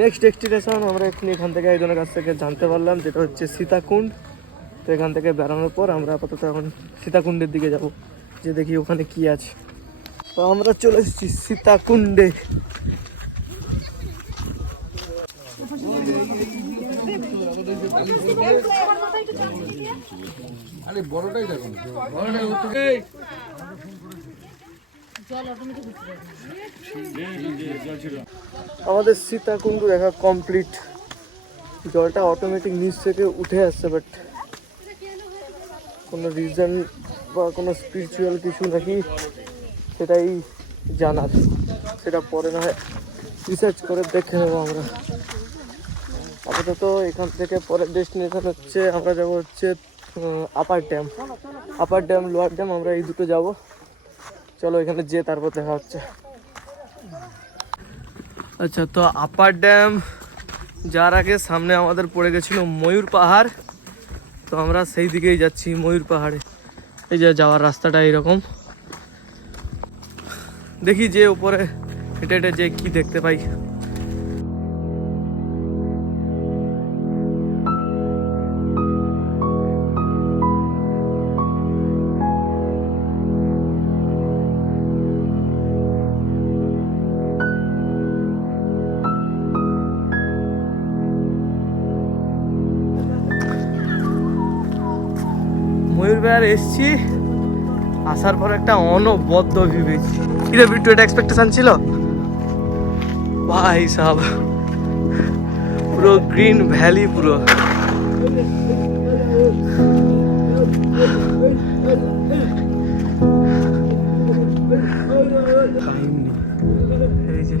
Next destination আমরা এখানে এখান থেকে একজনের কাছ থেকে জানতে পারলাম, যেটা হচ্ছে সীতাকুণ্ড। তো এখান থেকে বেরোনোর পর আমরা আপাতত এখন সীতাকুণ্ডের দিকে যাব, যে দেখি ওখানে কি আছে। তো আমরা চলে এসেছি সীতাকুণ্ডে। আমাদের সীতাকুণ্ড দেখা কমপ্লিট। জলটা অটোমেটিক নিচ থেকে উঠে আসছে, বাট কোনো রিজন বা কোনো স্পিরিচুয়াল কিছু নাকি সেটাই জানার, সেটা পরে না হয় রিসার্চ করে দেখে নেবো আমরা। আপাতত এখান থেকে পরের ডেস্টিনেশন হচ্ছে আমরা যাবো হচ্ছে upper dam. Upper dam, lower dam, আমরা এই দুটো যাব। চলো এখানে যেয়ে তারপর দেখা হচ্ছে। আচ্ছা, তো আপার ড্যাম যার আগে সামনে আমাদের পড়ে গেছিল ময়ূর পাহাড়। তো আমরা সেই দিকেই যাচ্ছি, ময়ূর পাহাড়ে। এই যে যাওয়ার রাস্তাটা এইরকম। দেখি যে উপরে হেঁটে হেঁটে যে কি দেখতে পাই। ময়ূর পাহাড় এসছি, আসার পর একটা অনবদ্য ভিউ পেয়েছি। কিরে বিট্টু, এটা এক্সপেকটেশন ছিল? ভাই সাহেব, পুরো গ্রিন ভ্যালি পুরো। এই যে